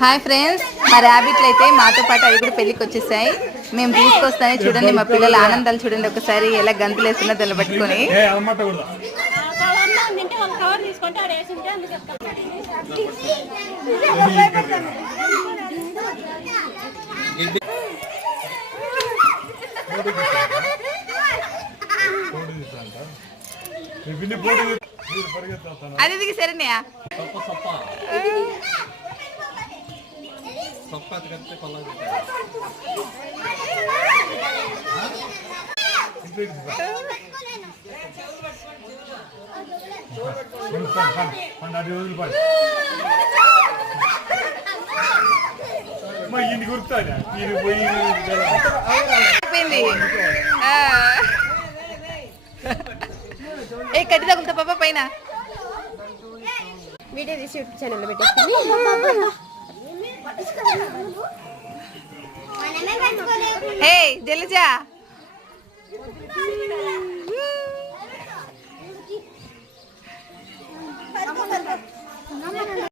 Hi friends, మా ర్యాబిట్లు అయితే మాతో పాటు అవి కూడా పెళ్ళికి వచ్చేసాయి. మేము తీసుకొస్తానే చూడండి, మా పిల్లల ఆనందాలు చూడండి. ఒకసారి ఎలా గంతులు వేస్తున్నా తెల్ల పట్టుకొని. అది దిగి సరేనయా ఏ కట్టి తగులుతా పాప పైన వీడియో తీసి యూట్యూబ్ ఛానల్లో పెట్టేస్తుంది. హే జలజా.